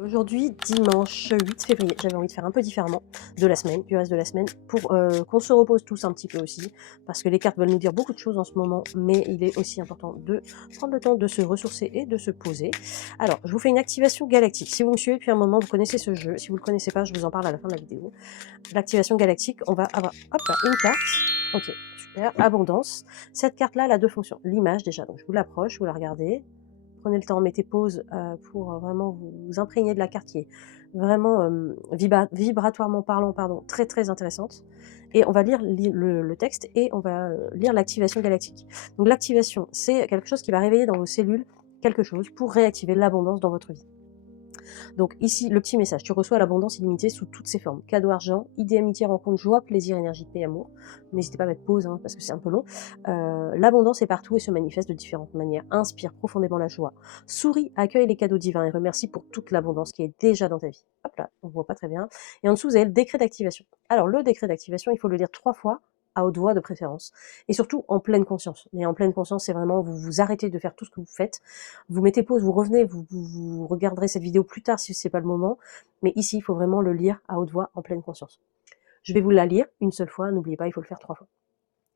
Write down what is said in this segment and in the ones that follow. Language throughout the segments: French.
Aujourd'hui, dimanche 8 février, j'avais envie de faire un peu différemment de la semaine, du reste de la semaine, pour qu'on se repose tous un petit peu aussi, parce que les cartes veulent nous dire beaucoup de choses en ce moment, mais il est aussi important de prendre le temps de se ressourcer et de se poser. Alors, je vous fais une activation galactique. Si vous me suivez depuis un moment, vous connaissez ce jeu. Si vous ne le connaissez pas, je vous en parle à la fin de la vidéo. L'activation galactique, on va avoir hop là, une carte. Ok, super. Abondance. Cette carte-là, elle a deux fonctions. L'image déjà, donc je vous l'approche, vous la regardez. Prenez le temps, mettez pause pour vraiment vous imprégner de la carte qui est vraiment vibratoirement parlant, pardon, très très intéressante. Et on va lire le texte et on va lire l'activation galactique. Donc l'activation, c'est quelque chose qui va réveiller dans vos cellules quelque chose pour réactiver l'abondance dans votre vie. Donc ici, le petit message, tu reçois l'abondance illimitée sous toutes ses formes. Cadeau argent, idée, amitié, rencontre, joie, plaisir, énergie, paix, amour. N'hésitez pas à mettre pause, hein, parce que c'est un peu long. L'abondance est partout et se manifeste de différentes manières. Inspire profondément la joie. Souris, accueille les cadeaux divins et remercie pour toute l'abondance qui est déjà dans ta vie. Hop là, on ne voit pas très bien. Et en dessous, vous avez le décret d'activation. Alors le décret d'activation, il faut le lire 3 fois à haute voix de préférence, et surtout en pleine conscience. Mais en pleine conscience, c'est vraiment, vous vous arrêtez de faire tout ce que vous faites, vous mettez pause, vous revenez, vous regarderez cette vidéo plus tard si ce n'est pas le moment, mais ici, il faut vraiment le lire à haute voix en pleine conscience. Je vais vous la lire une seule fois, n'oubliez pas, il faut le faire 3 fois.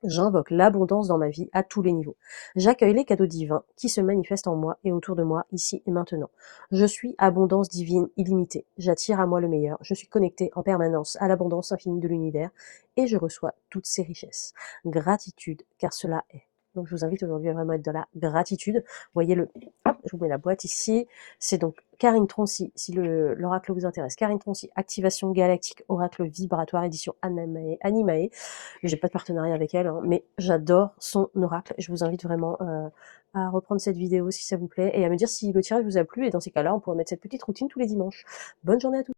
J'invoque l'abondance dans ma vie à tous les niveaux. J'accueille les cadeaux divins qui se manifestent en moi et autour de moi, ici et maintenant. Je suis abondance divine illimitée. J'attire à moi le meilleur. Je suis connectée en permanence à l'abondance infinie de l'univers et je reçois toutes ces richesses. Gratitude, car cela est. Donc je vous invite aujourd'hui à vraiment être dans la gratitude. Vous voyez hop, je vous mets la boîte ici. C'est donc Karine Troncy, si l'oracle vous intéresse. Karine Troncy, Activation Galactique, Oracle Vibratoire, édition Animae. J'ai pas de partenariat avec elle, hein, mais j'adore son oracle. Je vous invite vraiment à reprendre cette vidéo si ça vous plaît et à me dire si le tirage vous a plu. Et dans ces cas-là, on pourrait mettre cette petite routine tous les dimanches. Bonne journée à tous.